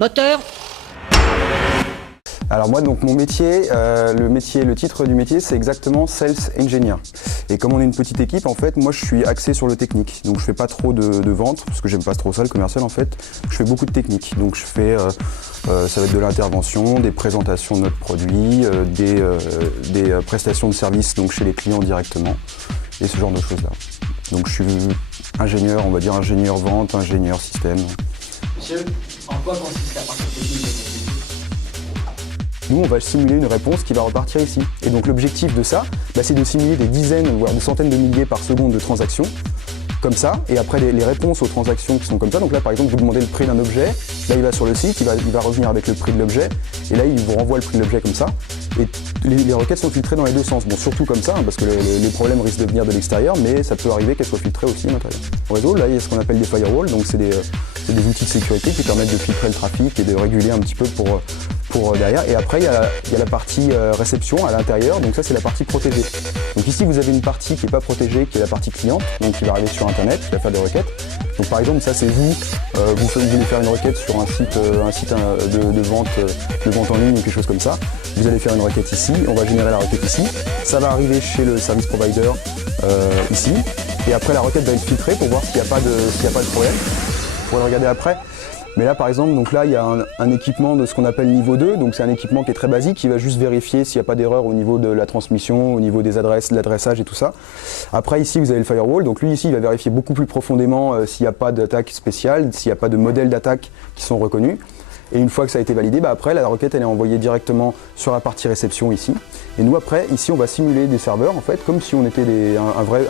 Moteur. Alors moi, donc mon métier, le titre du métier, c'est exactement Sales Engineer. Et comme on est une petite équipe, en fait, moi je suis axé sur le technique. Donc je fais pas trop de vente, parce que j'aime pas trop ça, le commercial en fait. Je fais beaucoup de technique. Donc je fais, ça va être de l'intervention, des présentations de notre produit, des prestations de services donc chez les clients directement, et ce genre de choses-là. Donc je suis ingénieur, on va dire ingénieur vente, ingénieur système. Monsieur, en quoi consiste la partie technique? Nous, on va simuler une réponse qui va repartir ici. Et donc l'objectif de ça, c'est de simuler des dizaines, voire des centaines de milliers par seconde de transactions, comme ça, et après les réponses aux transactions qui sont comme ça. Donc là, par exemple, vous demandez le prix d'un objet, là il va sur le site, il va revenir avec le prix de l'objet, et là il vous renvoie le prix de l'objet comme ça. Et les requêtes sont filtrées dans les deux sens. Bon, surtout comme ça, parce que les problèmes risquent de venir de l'extérieur, mais ça peut arriver qu'elles soient filtrées aussi à l'intérieur. Au réseau, là, il y a ce qu'on appelle des firewalls, donc c'est des outils de sécurité qui permettent de filtrer le trafic et de réguler un petit peu pour derrière. Et après, il y a la partie réception à l'intérieur, donc ça c'est la partie protégée. Donc ici, vous avez une partie qui n'est pas protégée, qui est la partie cliente, donc qui va arriver sur Internet, qui va faire des requêtes. Donc par exemple, ça c'est vous voulez faire une requête sur un site de vente en ligne ou quelque chose comme ça. Vous allez faire une requête ici, on va générer la requête ici. Ça va arriver chez le service provider ici. Et après, la requête va être filtrée pour voir s'il n'y a pas de problème. Vous pourrez le regarder après. Mais là, par exemple, donc là, il y a un équipement de ce qu'on appelle niveau 2. Donc c'est un équipement qui est très basique, qui va juste vérifier s'il n'y a pas d'erreur au niveau de la transmission, au niveau des adresses, de l'adressage et tout ça. Après, ici, vous avez le firewall. Donc lui, ici, il va vérifier beaucoup plus profondément s'il n'y a pas d'attaque spéciale, s'il n'y a pas de modèles d'attaque qui sont reconnus. Et une fois que ça a été validé, après, la requête, elle est envoyée directement sur la partie réception ici. Et nous, après, ici, on va simuler des serveurs, en fait, comme si on était un vrai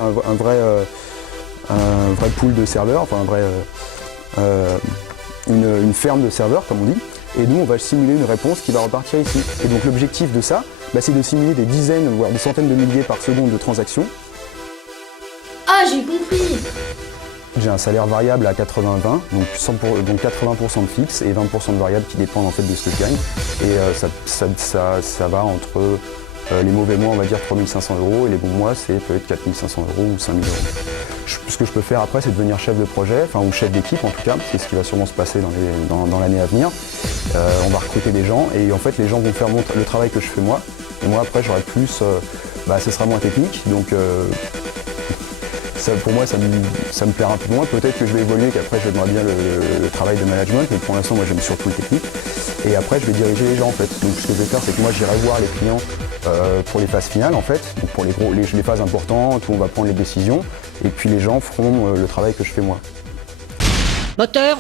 pool de serveurs, enfin une ferme de serveurs, comme on dit. Et nous, on va simuler une réponse qui va repartir ici. Et donc l'objectif de ça, c'est de simuler des dizaines, voire des centaines de milliers par seconde de transactions. Ah, j'ai compris. J'ai un salaire variable à 80-20, donc 80% de fixe et 20% de variable qui dépendent en fait de ce que je gagne. Et ça va entre les mauvais mois, on va dire 3 500 € et les bons mois, c'est peut-être 4 500 € ou 5 000 €. Ce que je peux faire après, c'est devenir chef de projet, ou chef d'équipe en tout cas, c'est ce qui va sûrement se passer dans l'année à venir. On va recruter des gens et en fait les gens vont faire le travail que je fais moi. Et moi après j'aurai plus, ce sera moins technique, donc pour moi ça me plaira un peu moins. Peut-être que je vais évoluer, qu'après j'aimerais bien le travail de management, mais pour l'instant moi j'aime surtout le technique. Et après je vais diriger les gens en fait. Donc ce que je vais faire, c'est que moi j'irai voir les clients pour les phases finales en fait, donc pour les phases importantes où on va prendre les décisions, et puis les gens feront le travail que je fais moi. Moteur.